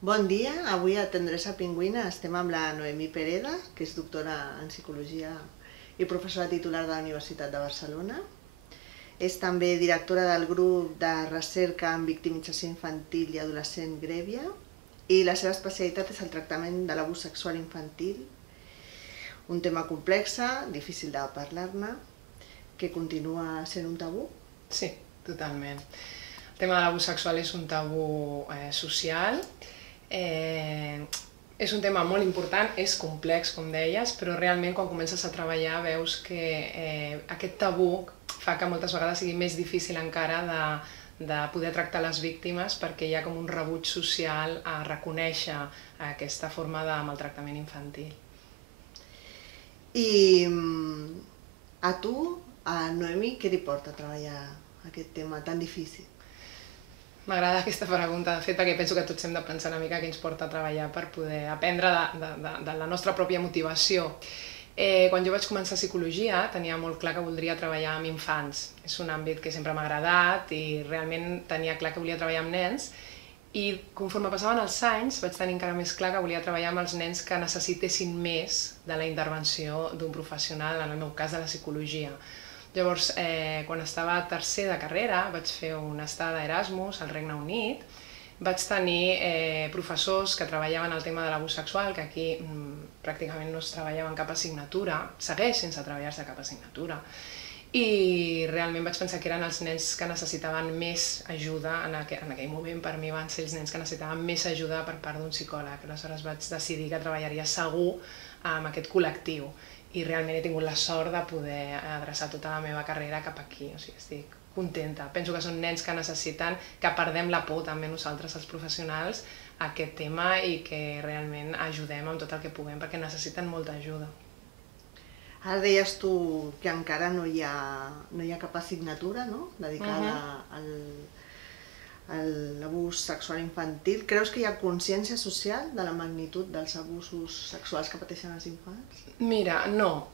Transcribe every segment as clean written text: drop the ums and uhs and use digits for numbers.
Bon dia, avui a Tendresa Pingüina estem amb la Noemí Pereda, que és doctora en Psicologia i professora titular de la Universitat de Barcelona. És també directora del grup de recerca en victimització infantil i adolescent Grèvia i la seva especialitat és el tractament de l'abús sexual infantil, un tema complex, difícil de parlar-ne, que continua sent un tabú. Sí, totalment. El tema de l'abús sexual és un tabú social. És un tema molt important, és complex, com deies, però realment quan comences a treballar veus que aquest tabú fa que moltes vegades sigui més difícil encara de poder tractar les víctimes perquè hi ha com un rebuig social a reconèixer aquesta forma de maltractament infantil. I a tu, a Noemí, què t'hi porta a treballar aquest tema tan difícil? M'agrada aquesta pregunta, de fet, perquè penso que tots hem de pensar una mica què ens porta a treballar per poder aprendre de la nostra pròpia motivació. Quan jo vaig començar psicologia tenia molt clar que voldria treballar amb infants. És un àmbit que sempre m'ha agradat i realment tenia clar que volia treballar amb nens i conforme passaven els anys vaig tenir encara més clar que volia treballar amb els nens que necessitessin més de la intervenció d'un professional, en el meu cas de la psicologia. Llavors, quan estava a tercer de carrera, vaig fer una estada d'Erasmus al Regne Unit. Vaig tenir professors que treballaven el tema de l'abús sexual, que aquí pràcticament no es treballava en cap assignatura, segueix sense treballar-se cap assignatura. I realment vaig pensar que eren els nens que necessitaven més ajuda en aquell moment. Per mi van ser els nens que necessitaven més ajuda per part d'un psicòleg. Aleshores vaig decidir que treballaria segur amb aquest col·lectiu. I realment he tingut la sort de poder adreçar tota la meva carrera cap aquí, o sigui, estic contenta. Penso que són nens que necessiten que perdem la por també nosaltres, els professionals, a aquest tema i que realment ajudem amb tot el que puguem perquè necessiten molta ajuda. Ara deies tu que encara no hi ha cap assignatura, no?, dedicada a l'abús sexual infantil. Creus que hi ha consciència social de la magnitud dels abusos sexuals que pateixen els infants? Mira, no.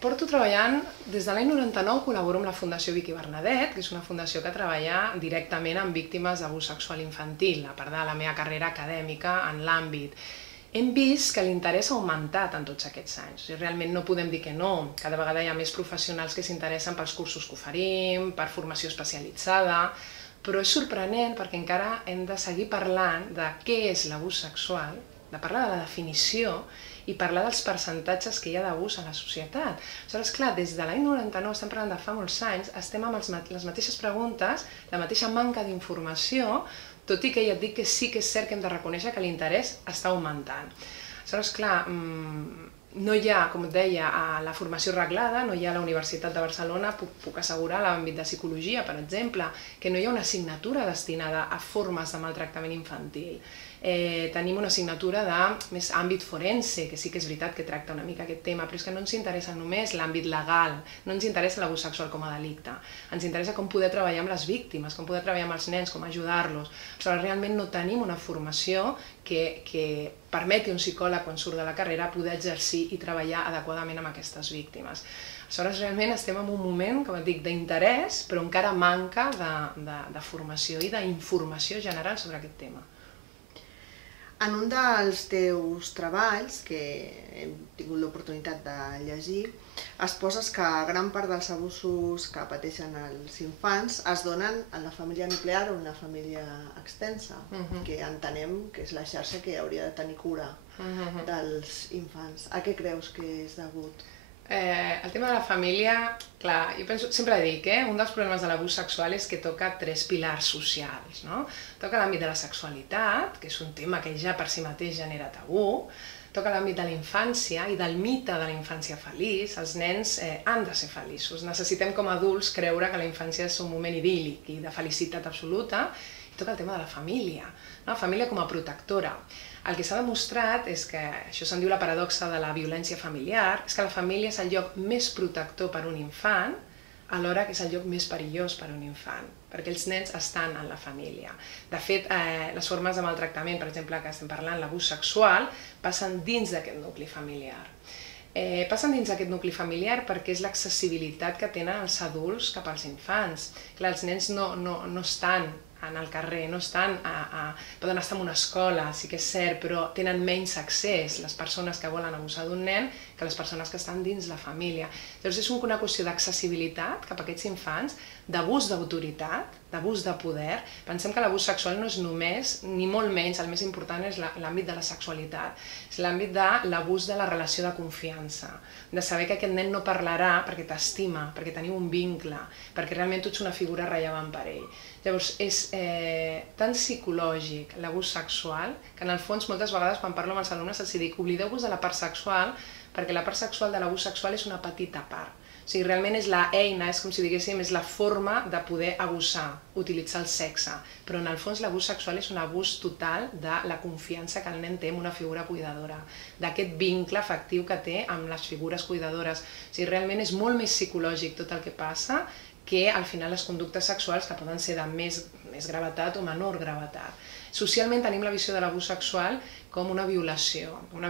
Porto treballant, des de l'any 99 col·laboro amb la Fundació Vicky Bernadet, que és una fundació que treballa directament amb víctimes d'abús sexual infantil, a part de la meva carrera acadèmica en l'àmbit. Hem vist que l'interès ha augmentat en tots aquests anys. Realment no podem dir que no. Cada vegada hi ha més professionals que s'interessen pels cursos que oferim, per formació especialitzada, però és sorprenent perquè encara hem de seguir parlant de què és l'abús sexual, de parlar de la definició i parlar dels percentatges que hi ha d'abús a la societat. Aleshores, clar, des de l'any 99, estem parlant de fa molts anys, estem amb les mateixes preguntes, la mateixa manca d'informació, tot i que ja et dic que sí que és cert que hem de reconèixer que l'interès està augmentant. Aleshores, clar, no hi ha, com et deia, la formació reglada, no hi ha a la Universitat de Barcelona, puc assegurar, a l'àmbit de psicologia, per exemple, que no hi ha una assignatura destinada a formes de maltractament infantil. Tenim una assignatura de més àmbit forense, que sí que és veritat que tracta una mica aquest tema, però és que no ens interessa només l'àmbit legal, no ens interessa l'abús sexual com a delicte, ens interessa com poder treballar amb les víctimes, com poder treballar amb els nens, com ajudar-los. Però realment no tenim una formació que permeti a un psicòleg, quan surt de la carrera, poder exercir i treballar adequadament amb aquestes víctimes. Aleshores, realment estem en un moment, com et dic, d'interès, però encara manca de formació i d'informació general sobre aquest tema. En un dels teus treballs, que hem tingut l'oportunitat de llegir, exposes que gran part dels abusos que pateixen els infants es donen en la família nuclear o en la família extensa, que entenem que és la xarxa que hauria de tenir cura dels infants. A què creus que és degut? El tema de la família, clar, jo penso, sempre dic, un dels problemes de l'abús sexual és que toca 3 pilars socials, no? Toca l'àmbit de la sexualitat, que és un tema que ja per si mateix genera tabú, toca l'àmbit de la infància i del mite de la infància feliç. Els nens han de ser feliços, necessitem com a adults creure que la infància és un moment idíl·lic i de felicitat absoluta, i toca el tema de la família, la família com a protectora. El que s'ha demostrat és que, això se'n diu la paradoxa de la violència familiar, és que la família és el lloc més protector per a un infant, alhora que és el lloc més perillós per a un infant, perquè els nens estan en la família. De fet, les formes de maltractament, per exemple, que estem parlant, l'abús sexual, passen dins d'aquest nucli familiar. Passen dins d'aquest nucli familiar perquè és l'accessibilitat que tenen els adults cap als infants. Clar, els nens no estan en el carrer, no estan poden estar en una escola, sí que és cert, però tenen menys accés les persones que volen abusar d'un nen que les persones que estan dins la família. Llavors és una qüestió d'accessibilitat cap a aquests infants, d'abús d'autoritat, d'abús de poder. Pensem que l'abús sexual no és només, ni molt menys, el més important és l'àmbit de la sexualitat, és l'àmbit de l'abús de la relació de confiança, de saber que aquest nen no parlarà perquè t'estima, perquè teniu un vincle, perquè realment tu ets una figura rellevant per ell. Llavors és tan psicològic l'abús sexual que en el fons moltes vegades quan parlo amb els alumnes els dic oblideu-vos de la part sexual perquè la part sexual de l'abús sexual és una petita part. O sigui, realment és l'eina, és com si diguéssim, és la forma de poder abusar, utilitzar el sexe. Però en el fons l'abús sexual és un abús total de la confiança que el nen té en una figura cuidadora, d'aquest vincle afectiu que té amb les figures cuidadores. O sigui, realment és molt més psicològic tot el que passa que al final les conductes sexuals que poden ser de més gravetat o menor gravetat. Socialment tenim la visió de l'abús sexual com una violació on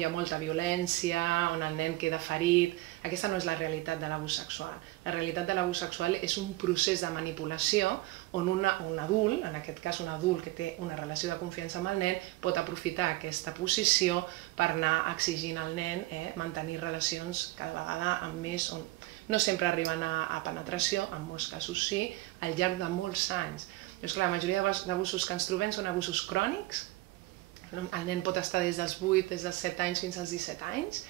hi ha molta violència, on el nen queda ferit. Aquesta no és la realitat de l'abús sexual. La realitat de l'abús sexual és un procés de manipulació on un adult, en aquest cas un adult que té una relació de confiança amb el nen, pot aprofitar aquesta posició per anar exigint al nen mantenir relacions cada vegada amb més, on no sempre arriben a penetració, en molts casos sí, al llarg de molts anys. Llavors, clar, la majoria d'abusos que ens trobem són abusos crònics. El nen pot estar des dels 8, des dels 7 anys fins als 17 anys.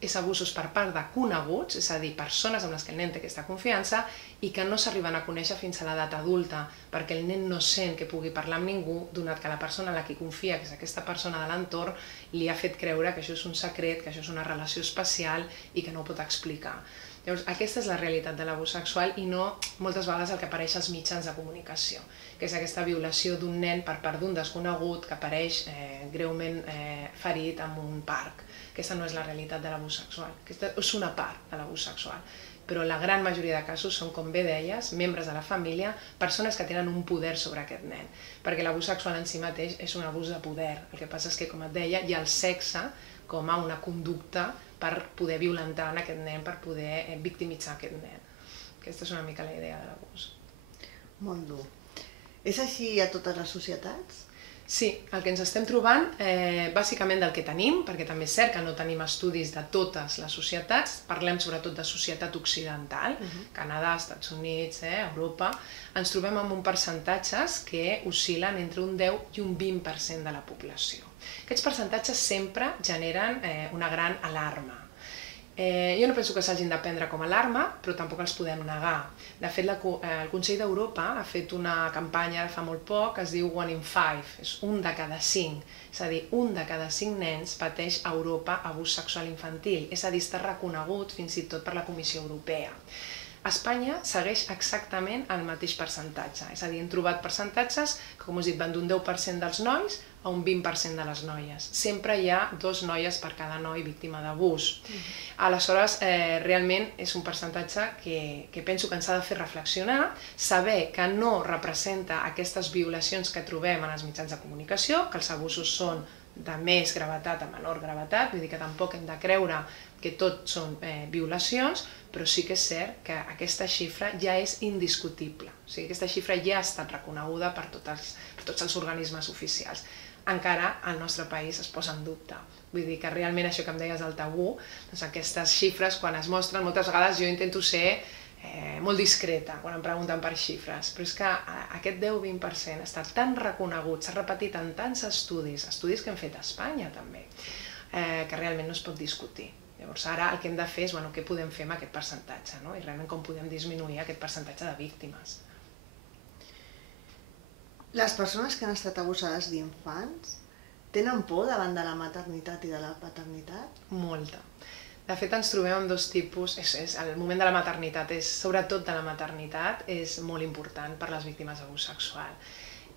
És abusos per part de coneguts, és a dir, persones amb les que el nen té aquesta confiança i que no s'arriben a conèixer fins a l'edat adulta, perquè el nen no sent que pugui parlar amb ningú, donat que la persona en la que confia, que és aquesta persona de l'entorn, li ha fet creure que això és un secret, que això és una relació especial i que no ho pot explicar. Llavors, aquesta és la realitat de l'abús sexual i no moltes vegades el que apareix als mitjans de comunicació, que és aquesta violació d'un nen per part d'un desconegut que apareix greument ferit en un parc. Aquesta no és la realitat de l'abús sexual, aquesta és una part de l'abús sexual, però la gran majoria de casos són, com bé deies, membres de la família, persones que tenen un poder sobre aquest nen, perquè l'abús sexual en si mateix és un abús de poder. El que passa és que, com et deia, hi ha el sexe com a una conducta per poder violentar aquest nen, per poder victimitzar aquest nen. Aquesta és una mica la idea de l'abús. Molt dur. És així a totes les societats? Sí, el que ens estem trobant, bàsicament del que tenim, perquè també és cert que no tenim estudis de totes les societats, parlem sobretot de societat occidental, Canadà, Estats Units, Europa, ens trobem amb uns percentatges que oscil·len entre un 10 i un 20% de la població. Aquests percentatges sempre generen una gran alarma. Jo no penso que s'hagin de prendre com a alarma, però tampoc els podem negar. De fet, el Consell d'Europa ha fet una campanya fa molt poc que es diu One in Five, és un de cada 5. És a dir, un de cada 5 nens pateix a Europa abús sexual infantil, és a dir, està reconegut fins i tot per la Comissió Europea. Espanya segueix exactament el mateix percentatge, és a dir, hem trobat percentatges que, com us he dit, van d'un 10% dels nois a un 20% de les noies. Sempre hi ha 2 noies per cada noi víctima d'abús. Aleshores, realment és un percentatge que penso que ens ha de fer reflexionar, saber que no representa aquestes violacions que trobem en els mitjans de comunicació, que els abusos són de més gravetat a menor gravetat, vull dir que tampoc hem de creure que tot són violacions, però sí que és cert que aquesta xifra ja és indiscutible. O sigui, aquesta xifra ja ha estat reconeguda per tots els organismes oficials. Encara al nostre país es posa en dubte. Vull dir que realment això que em deies del tabú, doncs aquestes xifres quan es mostren, moltes vegades jo intento ser molt discreta quan em pregunten per xifres, però és que aquest 10-20% està tan reconegut, s'ha repetit en tants estudis que hem fet a Espanya també, que realment no es pot discutir. Llavors ara el que hem de fer és què podem fer amb aquest percentatge, i realment com podem disminuir aquest percentatge de víctimes. Les persones que han estat abusades d'infants tenen por davant de la maternitat i de la paternitat? Molta. De fet, ens trobem amb 2 tipus. El moment de la maternitat, sobretot de la maternitat, és molt important per a les víctimes d'abús sexual.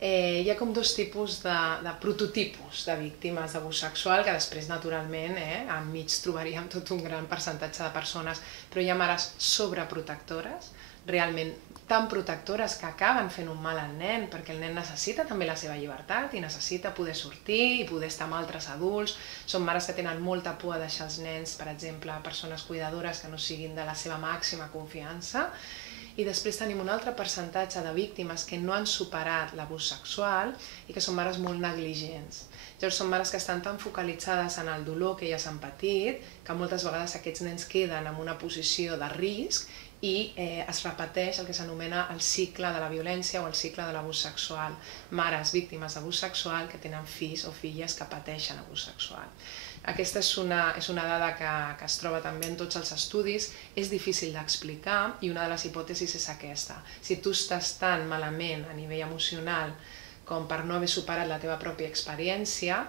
Hi ha com 2 tipus de prototipus de víctimes d'abús sexual, que després, naturalment, enmig trobaríem tot un gran percentatge de persones, però hi ha mares sobreprotectores, realment tan protectores que acaben fent un mal al nen, perquè el nen necessita també la seva llibertat i necessita poder sortir i poder estar amb altres adults. Són mares que tenen molta por a deixar els nens, per exemple, a persones cuidadores que no siguin de la seva màxima confiança. i després tenim un altre percentatge de víctimes que no han superat l'abús sexual i que són mares molt negligents. Llavors són mares que estan tan focalitzades en el dolor que elles han patit que moltes vegades aquests nens queden en una posició de risc i es repeteix el que s'anomena el cicle de la violència o el cicle de l'abús sexual. Mares víctimes d'abús sexual que tenen fills o filles que pateixen abús sexual. Aquesta és una dada que es troba també en tots els estudis, és difícil d'explicar i una de les hipòtesis és aquesta. Si tu estàs tan malament a nivell emocional com per no haver superat la teva pròpia experiència,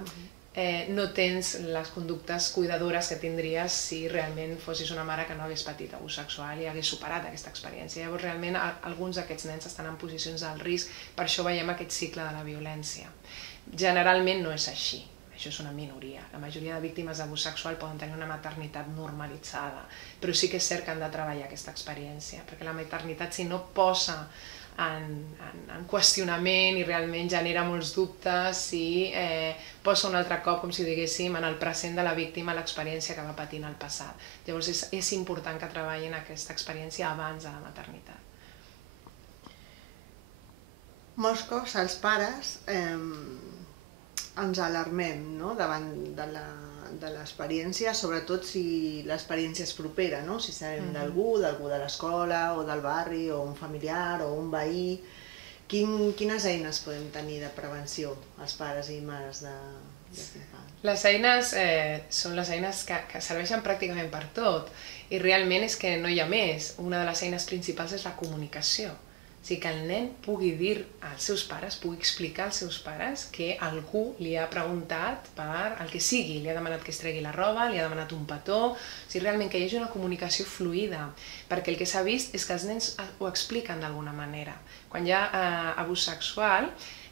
no tens les conductes cuidadores que tindries si realment fossis una mare que no hagués patit abús sexual i hagués superat aquesta experiència. Llavors realment alguns d'aquests nens estan en posicions d'alt risc, per això veiem aquest cicle de la violència. Generalment no és així. Això és una minoria. La majoria de víctimes d'abús sexual poden tenir una maternitat normalitzada, però sí que és cert que han de treballar aquesta experiència, perquè la maternitat, si no posa en qüestionament i realment genera molts dubtes, si posa un altre cop, com si diguéssim, en el present de la víctima l'experiència que va patir en el passat. Llavors és important que treballin aquesta experiència abans de la maternitat. Molts cops els pares ens alarmem davant de l'experiència, sobretot si l'experiència és propera, si sabem d'algú de l'escola o del barri o un familiar o un veí. Quines eines podem tenir de prevenció els pares i mares d'aquest infant? Les eines són les eines que serveixen pràcticament per tot i realment és que no hi ha més. Una de les eines principals és la comunicació. O sigui, que el nen pugui dir als seus pares, pugui explicar als seus pares que algú li ha preguntat per el que sigui, li ha demanat que es tregui la roba, li ha demanat un petó, o sigui, realment que hi hagi una comunicació fluida, perquè el que s'ha vist és que els nens ho expliquen d'alguna manera. Quan hi ha abús sexual,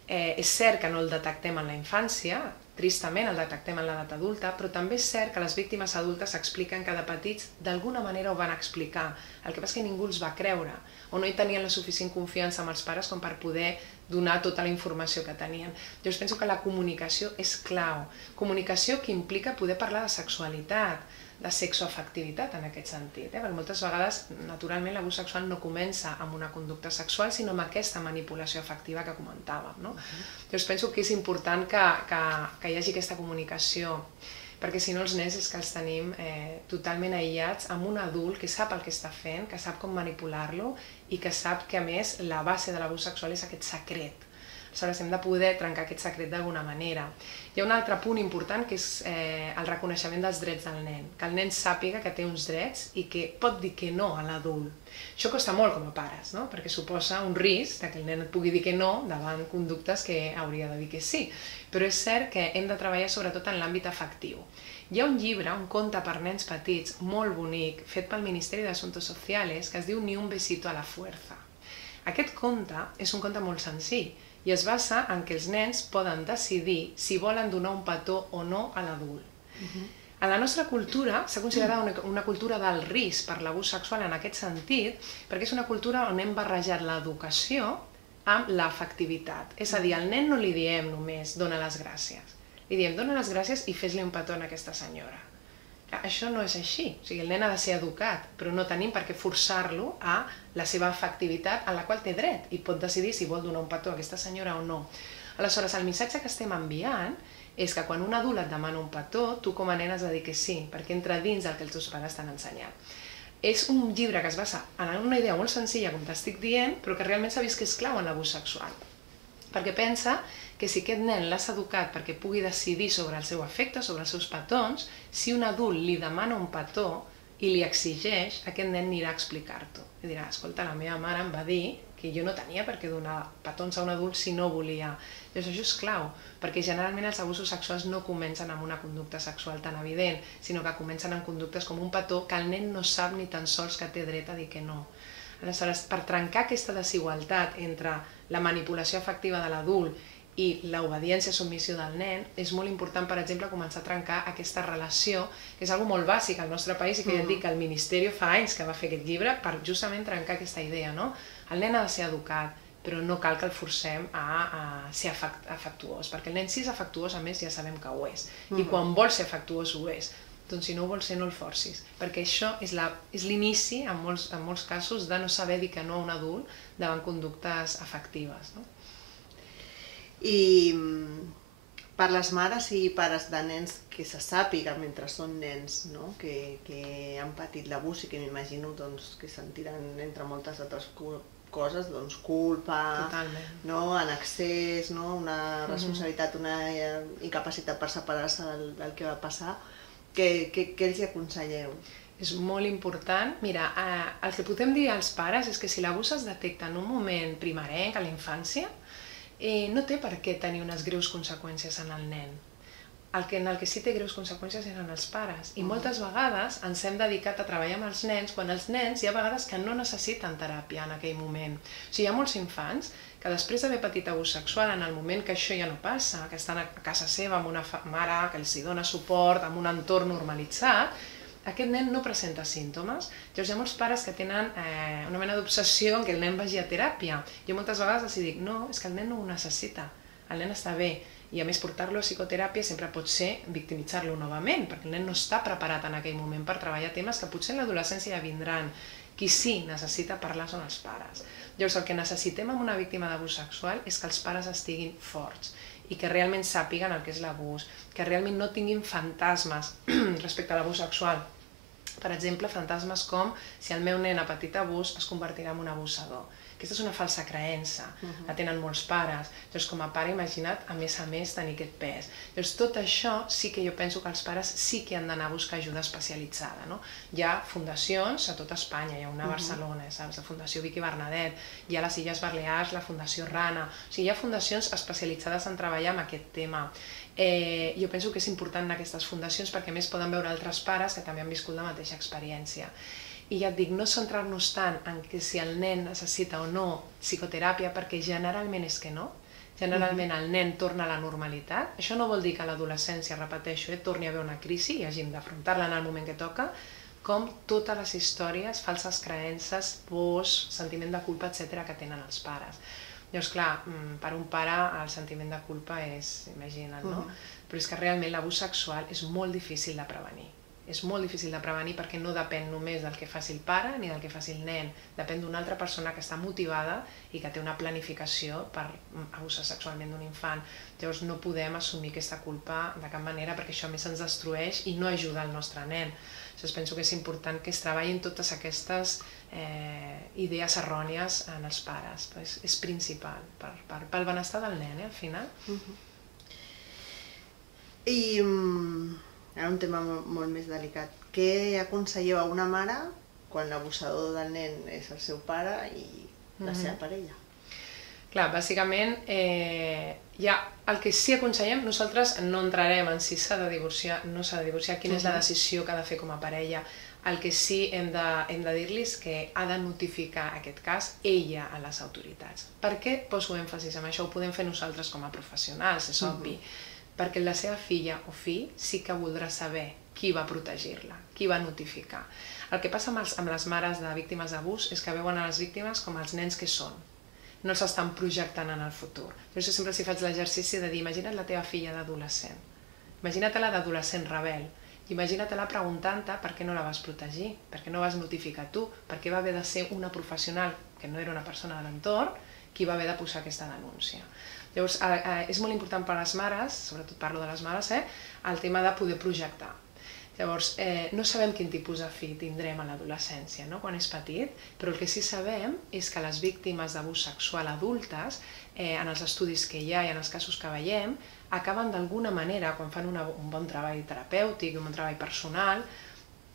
és cert que no el detectem en la infància, tristament el detectem en l'edat adulta, però també és cert que les víctimes adultes expliquen que de petits d'alguna manera ho van explicar. El que passa és que ningú els va creure, o no hi tenien la suficient confiança amb els pares com per poder donar tota la informació que tenien. Jo penso que la comunicació és clau. Comunicació que implica poder parlar de sexualitat, de sexoafectivitat en aquest sentit, perquè moltes vegades, naturalment, l'abús sexual no comença amb una conducta sexual, sinó amb aquesta manipulació afectiva que comentàvem. Jo penso que és important que hi hagi aquesta comunicació, perquè si no els nens és que els tenim totalment aïllats amb un adult que sap el que està fent, que sap com manipular-lo i que sap que a més la base de l'abús sexual és aquest secret. Aleshores hem de poder trencar aquest secret d'alguna manera. Hi ha un altre punt important que és el reconeixement dels drets del nen, que el nen sàpiga que té uns drets i que pot dir que no a l'adult. Això costa molt com a pares, perquè suposa un risc que el nen et pugui dir que no davant conductes que hauria de dir que sí. Però és cert que hem de treballar sobretot en l'àmbit afectiu. Hi ha un llibre, un conte per nens petits, molt bonic, fet pel Ministeri de Asuntos Sociales, que es diu Ni un besito a la fuerza. Aquest conte és un conte molt senzill i es basa en que els nens poden decidir si volen donar un petó o no a l'adult. En la nostra cultura s'ha considerat una cultura d'alt risc per l'abús sexual en aquest sentit, perquè és una cultura on hem barrejat l'educació amb l'afectivitat. És a dir, al nen no li diem només dona les gràcies, li diem dona les gràcies i fes-li un petó a aquesta senyora. Això no és així, o sigui, el nen ha de ser educat, però no tenim per què forçar-lo a la seva afectivitat a la qual té dret i pot decidir si vol donar un petó a aquesta senyora o no. Aleshores, el missatge que estem enviant és que quan un adult et demana un petó, tu com a nen has de dir que sí, perquè entra dins del que els teus pares t'han ensenyat. És un llibre que es basa en una idea molt senzilla, com t'estic dient, però que realment s'ha vist que és clau en l'abús sexual. Perquè pensa que si aquest nen l'has educat perquè pugui decidir sobre el seu afecte, sobre els seus petons, si un adult li demana un petó i li exigeix, aquest nen anirà a explicar-t'ho. I dirà, escolta, la meva mare em va dir que jo no tenia per què donar petons a un adult si no volia. Llavors això és clau, perquè generalment els abusos sexuals no comencen amb una conducta sexual tan evident, sinó que comencen amb conductes com un petó que el nen no sap ni tan sols que té dret a dir que no. Aleshores, per trencar aquesta desigualtat entre la manipulació afectiva de l'adult i l'obediència i submissió del nen, és molt important, per exemple, començar a trencar aquesta relació, que és una cosa molt bàsica al nostre país i que ja et dic que el Ministeri fa anys que va fer aquest llibre per justament trencar aquesta idea. El nen ha de ser educat, però no cal que el forcem a ser afectuós, perquè el nen si és afectuós, a més, ja sabem que ho és, i quan vol ser afectuós ho és. doncs si no ho vols ser no el forcis, perquè això és l'inici, en molts casos, de no saber dir que no a un adult davant conductes afectives. No? I per les mares i pares de nens que se sàpiga mentre són nens, no? que han patit l'abús i que m'imagino doncs, que sentiran, entre moltes altres coses, doncs, culpa, no? En excés, no? Una responsabilitat, una incapacitat per separar-se del que va passar. Què els aconselleu? És molt important. Mira, el que podem dir als pares és que si l'abús es detecta en un moment primerenc, a la infància, no té per què tenir unes greus conseqüències en el nen. En el que sí té greus conseqüències eren els pares. I moltes vegades ens hem dedicat a treballar amb els nens, quan els nens hi ha vegades que no necessiten teràpia en aquell moment. O sigui, hi ha molts infants que després d'haver patit abús sexual, en el moment que això ja no passa, que estan a casa seva amb una mare que els dona suport, amb un entorn normalitzat, aquest nen no presenta símptomes. Llavors hi ha molts pares que tenen una mena d'obsessió en que el nen vagi a teràpia. Jo moltes vegades els dic, no, és que el nen no ho necessita, el nen està bé. I a més portar-lo a psicoteràpia sempre pot ser victimitzar-lo novament, perquè el nen no està preparat en aquell moment per treballar temes que potser en l'adolescència ja vindran. Qui sí necessita parlar són els pares. Llavors el que necessitem amb una víctima d'abús sexual és que els pares estiguin forts i que realment sàpiguen el que és l'abús, que realment no tinguin fantasmes respecte a l'abús sexual. Per exemple, fantasmes com si el meu nen ha patit abús es convertirà en un abusador. Aquesta és una falsa creença, la tenen molts pares. Llavors, com a pare, imagina't, a més, tenir aquest pes. Llavors, tot això sí que jo penso que els pares sí que han d'anar a buscar ajuda especialitzada. No? Hi ha fundacions a tot Espanya, hi ha una a Barcelona, saps? La Fundació Vicky Bernadet, hi ha a les Illes Balears la Fundació Rana. O sigui, hi ha fundacions especialitzades en treballar amb aquest tema. Jo penso que és important en aquestes fundacions perquè a més poden veure altres pares que també han viscut la mateixa experiència. I ja et dic, no centrar-nos tant en que si el nen necessita o no psicoteràpia, perquè generalment és que no. Generalment el nen torna a la normalitat. Això no vol dir que a l'adolescència, repeteixo, torni a haver una crisi i hagin d'afrontar-la en el moment que toca, com totes les històries, falses creences, pors, sentiment de culpa, etc. que tenen els pares. Llavors, clar, per un pare el sentiment de culpa és, imagina't, no? Però és que realment l'abús sexual és molt difícil de prevenir. És molt difícil de prevenir perquè no depèn només del que faci el pare ni del que faci el nen. Depèn d'una altra persona que està motivada i que té una planificació per abusar sexualment d'un infant. Llavors no podem assumir aquesta culpa de cap manera perquè això a més ens destrueix i no ajuda al nostre nen. Llavors penso que és important que es treballin totes aquestes idees errònies en els pares. És principal pel benestar del nen, al final. I ara un tema molt més delicat. Què aconselleu a una mare quan l'abusador del nen és el seu pare i la seva parella? Clar, bàsicament, el que sí aconsellem, nosaltres no entrarem en si s'ha de divorciar, no s'ha de divorciar, quina és la decisió que ha de fer com a parella. El que sí hem de dir-li és que ha de notificar aquest cas ella a les autoritats. Per què poso èmfasis en això? Ho podem fer nosaltres com a professionals, és obvi. Perquè la seva filla o fill sí que voldrà saber qui va protegir-la, qui va notificar. El que passa amb les mares de víctimes d'abús és que veuen a les víctimes com els nens que són. No els estan projectant en el futur. Jo sempre els faig l'exercici de dir, imagina't la teva filla d'adolescent. Imagina't-la d'adolescent rebel. Imagina't-la preguntant-te per què no la vas protegir, per què no vas notificar tu, per què va haver de ser una professional, que no era una persona de l'entorn, qui va haver de posar aquesta denúncia. Llavors, és molt important per a les mares, sobretot parlo de les mares, el tema de poder projectar. Llavors, no sabem quin tipus de fill tindrem a l'adolescència, quan és petit, però el que sí sabem és que les víctimes d'abús sexual adultes, en els estudis que hi ha i en els casos que veiem, acaben d'alguna manera, quan fan un bon treball terapèutic, un bon treball personal,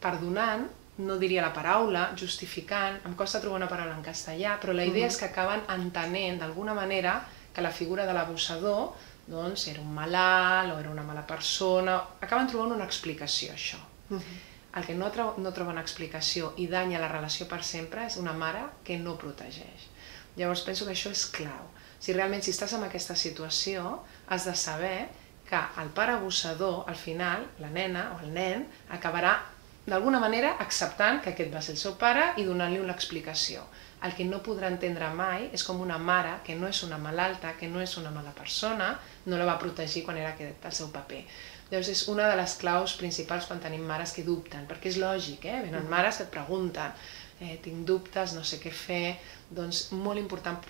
perdonant, no diria la paraula, justificant, em costa trobar una paraula en castellà, però la idea és que acaben entenent d'alguna manera que la figura de l'abusador era un malalt o era una mala persona, acaben trobant una explicació, això. El que no troben explicació i danya la relació per sempre és una mare que no protegeix. Llavors penso que això és clau. Si realment estàs en aquesta situació, has de saber que el pare abusador, al final, la nena o el nen, acabarà d'alguna manera acceptant que aquest va ser el seu pare i donant-li una explicació. el que no podrà entendre mai és com una mare, que no és una malalta, que no és una mala persona, no la va protegir quan era aquest el seu paper. Llavors és una de les claus principals quan tenim mares que dubten, perquè és lògic, venen mares que et pregunten, tinc dubtes, no sé què fer, doncs molt important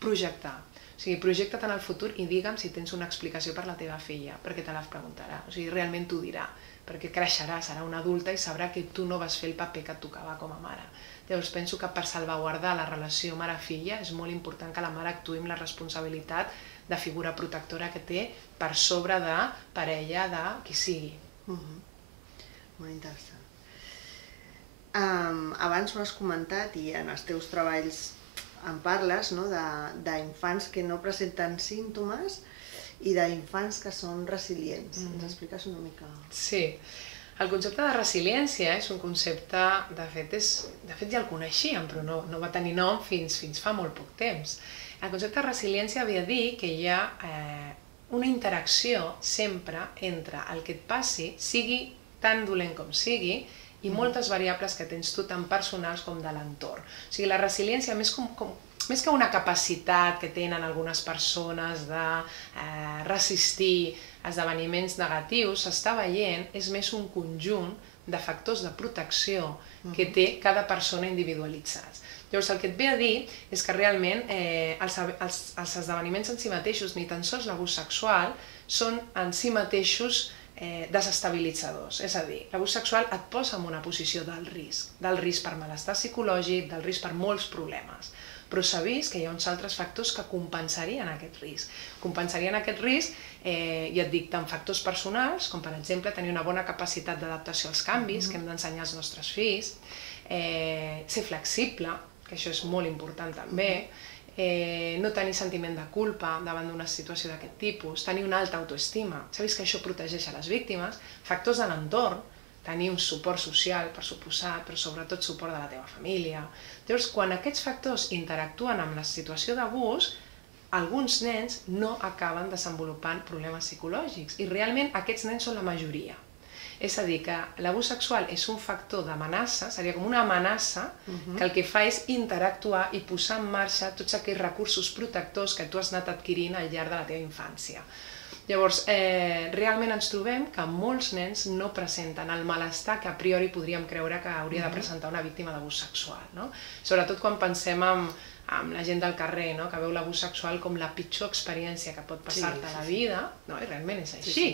projectar. O sigui, projecta't en el futur i digue'm si tens una explicació per la teva filla, perquè te la preguntarà, o sigui, realment t'ho dirà, perquè creixerà, serà una adulta i sabrà que tu no vas fer el paper que et tocava com a mare. Llavors penso que per salvaguardar la relació mare-filla és molt important que la mare actuï amb la responsabilitat de figura protectora que té per sobre de parella de qui sigui. Molt interessant. Abans ho has comentat i en els teus treballs en parles d'infants que no presenten símptomes i d'infants que són resilients. Ens expliques una mica? Sí. El concepte de resiliència és un concepte, de fet ja el coneixíem, però no va tenir nom fins fa molt poc temps. El concepte de resiliència ve a dir que hi ha una interacció sempre entre el que et passi, sigui tan dolent com sigui, i moltes variables que tens tu, tant personals com de l'entorn. O sigui, la resiliència, més que una capacitat que tenen algunes persones de resistir esdeveniments negatius, s'està veient, és més un conjunt de factors de protecció que té cada persona individualitzats. Llavors, el que et ve a dir és que realment els esdeveniments en si mateixos, ni tan sols l'abús sexual, són en si mateixos desestabilitzadors. És a dir, l'abús sexual et posa en una posició del risc per malestar psicològic, del risc per molts problemes. Però s'ha vist que hi ha uns altres factors que compensarien aquest risc. Compensarien aquest risc, ja et dic, tant factors personals, com per exemple tenir una bona capacitat d'adaptació als canvis que hem d'ensenyar als nostres fills, ser flexible, que això és molt important també, no tenir sentiment de culpa davant d'una situació d'aquest tipus, tenir una alta autoestima. S'ha vist que això protegeix a les víctimes, factors de l'entorn, tenir un suport social, per suposat, però sobretot suport de la teva família. Llavors, quan aquests factors interactuen amb la situació d'abús, alguns nens no acaben desenvolupant problemes psicològics i realment aquests nens són la majoria. És a dir, que l'abús sexual és un factor d'amenaça, seria com una amenaça que el que fa és interactuar i posar en marxa tots aquells recursos protectors que tu has anat adquirint al llarg de la teva infància. Llavors, realment ens trobem que molts nens no presenten el malestar que a priori podríem creure que hauria de presentar una víctima d'abús sexual. Sobretot quan pensem amb la gent del carrer, que veu l'abús sexual com la pitjor experiència que pot passar-te a la vida, i realment és així.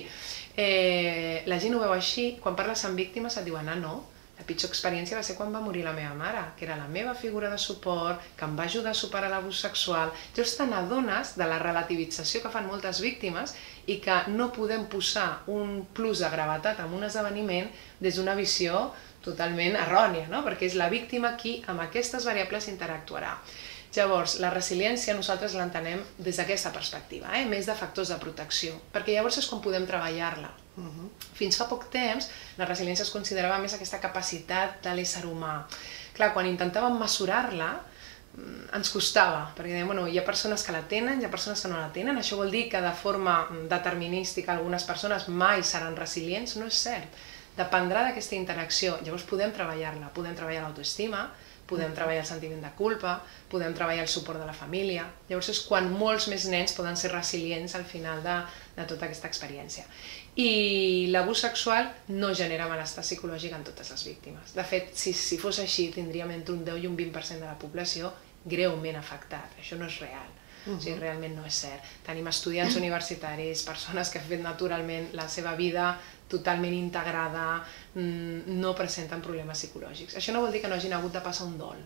La gent ho veu així, quan parles amb víctimes et diuen no, la pitjor experiència va ser quan va morir la meva mare, que era la meva figura de suport, que em va ajudar a superar l'abús sexual. Llavors te n'adones de la relativització que fan moltes víctimes i que no podem posar un plus de gravetat en un esdeveniment des d'una visió totalment errònia, perquè és la víctima qui amb aquestes variables interactuarà. Llavors, la resiliència nosaltres l'entenem des d'aquesta perspectiva, més de factors de protecció, perquè llavors és quan podem treballar-la. Fins fa poc temps, la resiliència es considerava més aquesta capacitat de l'ésser humà. Clar, quan intentàvem mesurar-la, ens costava, perquè dèiem, hi ha persones que la tenen, hi ha persones que no la tenen, això vol dir que de forma determinística algunes persones mai seran resilients, no és cert. Dependrà d'aquesta interacció, llavors podem treballar-la, podem treballar l'autoestima, podem treballar el sentiment de culpa, podem treballar el suport de la família. Llavors és quan molts més nens poden ser resilients al final de tota aquesta experiència. I l'abús sexual no genera malestar psicològic en totes les víctimes. De fet, si fos així, tindríem entre un 10 i un 20% de la població greument afectat. Això no és real. O sigui, realment no és cert. Tenim estudiants universitaris, persones que han fet naturalment la seva vida totalment integrada, no presenten problemes psicològics. Això no vol dir que no hagin hagut de passar un dol,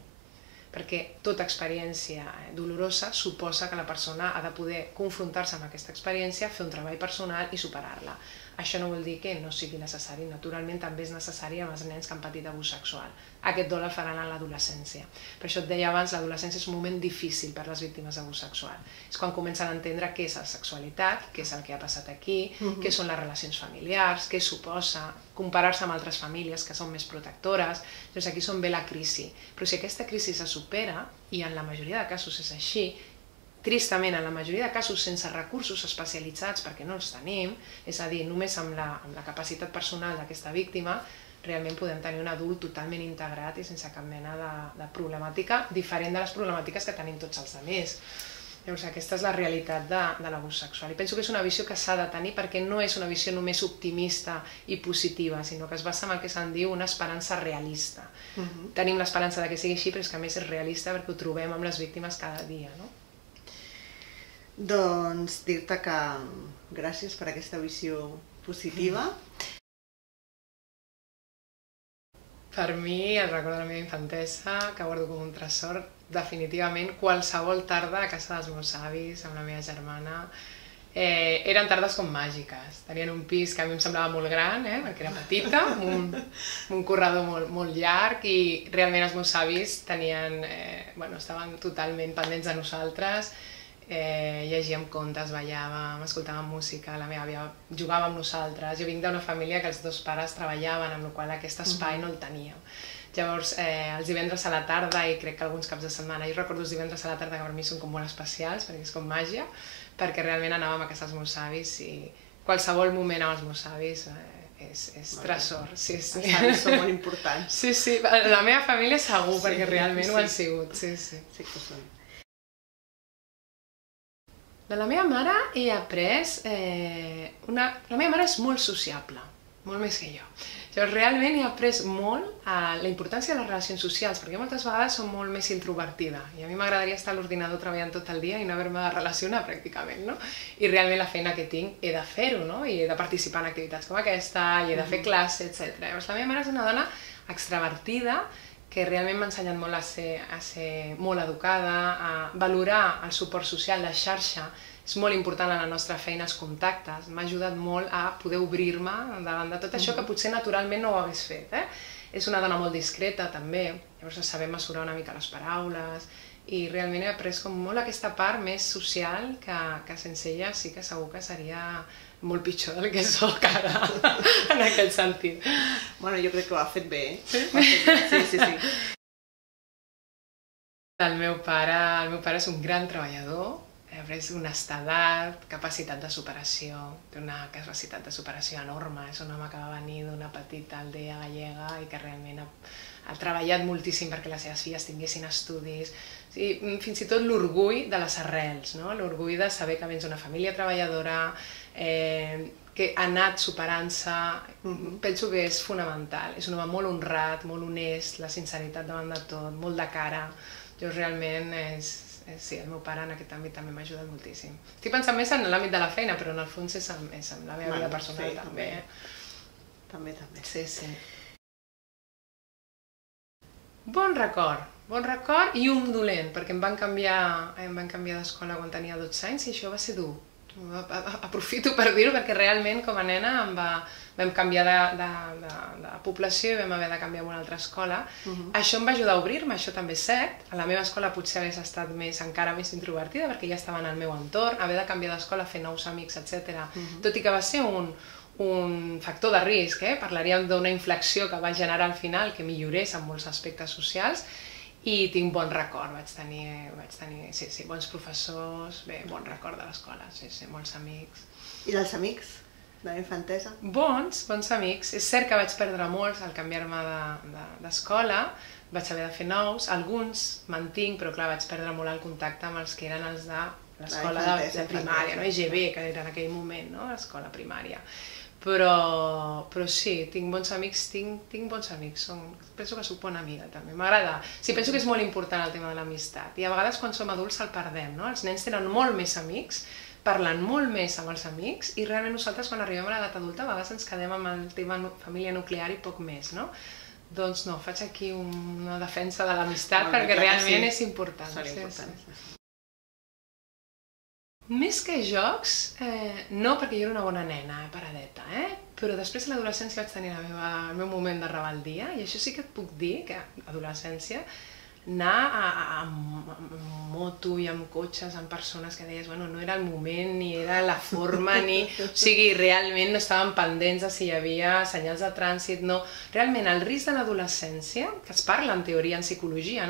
perquè tota experiència dolorosa suposa que la persona ha de poder confrontar-se amb aquesta experiència, fer un treball personal i superar-la. Això no vol dir que no sigui necessari, naturalment també és necessari amb els nens que han patit abús sexual. Aquest dol el faran en l'adolescència. Per això et deia abans, l'adolescència és un moment difícil per a les víctimes d'abús sexual. És quan comencen a entendre què és la sexualitat, què és el que ha passat aquí, què són les relacions familiars, què suposa, comparar-se amb altres famílies que són més protectores. Llavors aquí és on ve la crisi. Però si aquesta crisi se supera, i en la majoria de casos és així, tristament, en la majoria de casos sense recursos especialitzats perquè no els tenim, és a dir, només amb la capacitat personal d'aquesta víctima, realment podem tenir un adult totalment integrat i sense cap mena de problemàtica, diferent de les problemàtiques que tenim tots els altres. Llavors, aquesta és la realitat de l'abús sexual. I penso que és una visió que s'ha de tenir perquè no és una visió només optimista i positiva, sinó que es basa en el que se'n diu una esperança realista. Tenim l'esperança de que sigui així, però és que a més és realista perquè ho trobem amb les víctimes cada dia, no? Doncs dir-te que gràcies per aquesta visió positiva. Per mi, el record de la meva infantesa, que guardo com un tresor, definitivament qualsevol tarda a casa dels meus avis, amb la meva germana, eren tardes com màgiques. Tenien un pis que a mi em semblava molt gran, perquè era petita, amb un corredor molt llarg, i realment els meus avis estaven totalment pendents de nosaltres, llegíem contes, ballàvem, escoltàvem música, la meva àvia jugava amb nosaltres. Jo vinc d'una família que els dos pares treballaven, amb la qual cosa aquest espai no el teníem. Llavors, els divendres a la tarda, i crec que alguns caps de setmana, jo recordo els divendres a la tarda que per mi són com molt especials, perquè és com màgia, perquè realment anàvem a casa dels meus avis i qualsevol moment amb els meus avis és tresor. Els avis són molt importants. Sí, la meva família segur, perquè realment ho han sigut. Sí que ho són. De la meva mare he après... La meva mare és molt sociable, molt més que jo. Llavors, realment he après molt la importància de les relacions socials, perquè moltes vegades som molt més introvertida i a mi m'agradaria estar a l'ordinador treballant tot el dia i no haver-me de relacionar pràcticament, no? I realment la feina que tinc he de fer-ho, no? I he de participar en activitats com aquesta, i he de fer classe, etc. Llavors, la meva mare és una dona extravertida que realment m'ha ensenyat molt a ser molt educada, a valorar el suport social, la xarxa. És molt important a la nostra feina els contactes. M'ha ajudat molt a poder obrir-me davant de tot això que potser naturalment no ho hagués fet. És una dona molt discreta també, llavors saber mesurar una mica les paraules i realment he après com molt aquesta part més social que sense ella sí que segur que seria molt pitjor del que soc ara, en aquest sentit. Bueno, jo crec que ho ha fet bé, Sí? Sí. El meu pare és un gran treballador, ha après honestedat, capacitat de superació, té una capacitat de superació enorme, és un home que va venir d'una petita aldea gallega i que realment ha treballat moltíssim perquè les seves filles tinguessin estudis, fins i tot l'orgull de les arrels, l'orgull de saber que vens d'una família treballadora, que ha anat superant-se, penso que és fonamental. És un home molt honrat, molt honest, la sinceritat davant de tot, molt de cara. Jo realment, sí, el meu pare en aquest àmbit també m'ha ajudat moltíssim. Estic pensant més en l'àmbit de la feina, però en el fons és en la meva vida personal també. També. Sí. Bon record i un dolent, perquè em van canviar d'escola quan tenia 12 anys i això va ser dur. Aprofito per dir-ho perquè realment com a nena vam canviar de població i vam haver de canviar a una altra escola. Això em va ajudar a obrir-me, això també és cert. A la meva escola potser hagués estat encara més introvertida perquè ja estava en el meu entorn, haver de canviar d'escola, fer nous amics, etc. Tot i que va ser un factor de risc, parlaríem d'una inflexió que va generar al final que millorés en molts aspectes socials. I tinc bon record, vaig tenir bons professors, bon record de l'escola, molts amics. I dels amics de la infantesa? Bons amics. És cert que vaig perdre molts al canviar-me d'escola, vaig haver de fer nous, alguns mantinc, però clar, vaig perdre molt el contacte amb els que eren els de l'escola de primària, EGB, que era en aquell moment, l'escola primària. Però sí, tinc bons amics, penso que soc bona amiga també, m'agrada. Sí, penso que és molt important el tema de l'amistat i a vegades quan som adults el perdem, no? Els nens tenen molt més amics, parlen molt més amb els amics i realment nosaltres quan arribem a l'edat adulta a vegades ens quedem amb el tema família nuclear i poc més, no? Doncs no, faig aquí una defensa de l'amistat perquè realment és important. Més que jocs, no perquè jo era una bona nena, paradeta, però després a l'adolescència vaig tenir el meu moment de rebeldia i això sí que et puc dir que a l'adolescència anar amb moto i amb cotxes, amb persones que deies, no era el moment, ni era la forma, o sigui, realment no estaven pendents de si hi havia senyals de trànsit, no. Realment el risc de l'adolescència, que es parla en teoria en psicologia,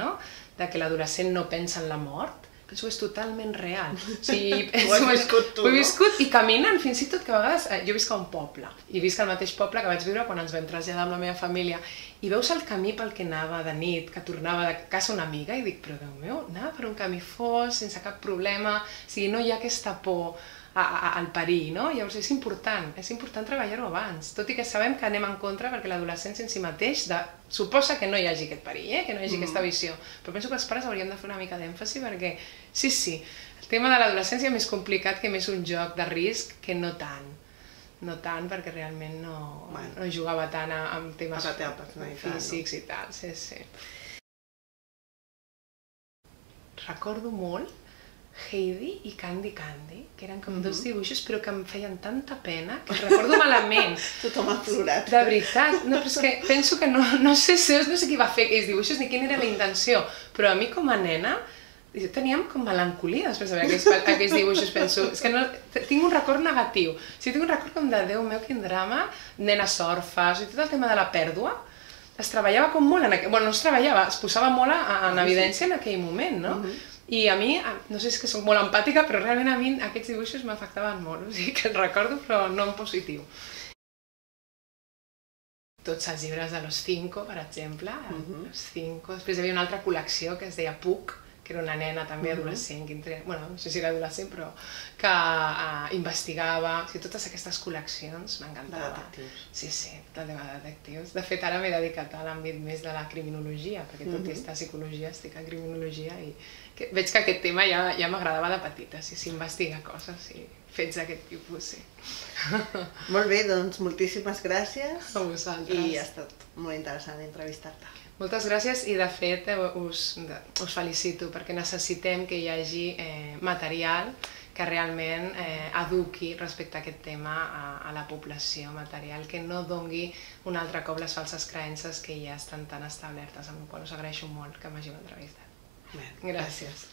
de que l'adolescent no pensa en la mort, penso que és totalment real. O sigui, Ho has viscut tu, ho he no? viscut i caminant, fins i tot que a vegades... Jo visc a un poble, i visc al mateix poble que vaig viure quan ens vam traslladar amb la meva família, i veus el camí pel que anava de nit, que tornava de casa una amiga, i dic, però Déu meu, anava per un camí fos, sense cap problema, o sigui, no hi ha aquesta por al perill, no? Llavors és important treballar-ho abans, tot i que sabem que anem en contra perquè l'adolescència en si mateix suposa que no hi hagi aquest perill, que no hi hagi aquesta visió, però penso que els pares hauríem de fer una mica d'èmfasi perquè sí, el tema de l'adolescència és més complicat, que més un joc de risc, que no tant perquè realment no jugava tant amb temes físics i tal, sí. Recordo molt Heidi i Candy Candy, que eren com dos dibuixos però que em feien tanta pena que els recordo malament. Tothom ha plorat. De veritat, no, però és que penso que no sé qui va fer aquells dibuixos ni quina era la intenció, però a mi com a nena jo teníem com melancolia després de veure aquells dibuixos, penso, és que tinc un record negatiu, o sigui, tinc un record com de Déu meu, quin drama, nenes orfes, i tot el tema de la pèrdua, es treballava com molt, bueno, no es treballava, es posava molt en evidència en aquell moment, no? I a mi, no sé si és que soc molt empàtica, però realment a mi aquests dibuixos m'afectaven molt, o sigui que els recordo però no en positiu. Tots els llibres de Los Cinco, per exemple, Los Cinco. Després hi havia una altra col·lecció que es deia Puck, que era una nena també adolescent, bueno, no sé si era adolescent, però que investigava, o sigui, totes aquestes col·leccions m'encantava. De detectius. Sí, el tema de detectius. De fet, ara m'he dedicat a l'àmbit més de la criminologia, perquè tot i estar a psicologia estic a criminologia i veig que aquest tema ja m'agradava de petita, si investiga coses i fets d'aquest tipus, sí. Molt bé, doncs moltíssimes gràcies. A vosaltres. I ha estat molt interessant entrevistar-te. Moltes gràcies i de fet us felicito perquè necessitem que hi hagi material que realment eduqui respecte a aquest tema a la població, material que no dongui un altre cop les falses creences que ja estan tan establertes, amb la qual us agraeixo molt que m'hàgiu entrevistat. Bé, Gràcies.